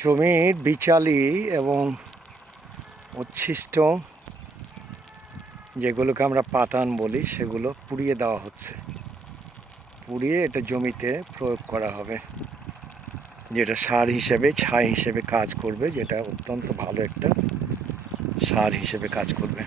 জমির বিচালি এবং উচ্ছিষ্ট যেগুলোকে আমরা পাতান বলি সেগুলো পুড়িয়ে দেওয়া হচ্ছে। পুড়িয়ে এটা জমিতে প্রয়োগ করা হবে, যেটা সার হিসেবে ছাই হিসেবে কাজ করবে, যেটা অত্যন্ত ভালো একটা সার হিসেবে কাজ করবে।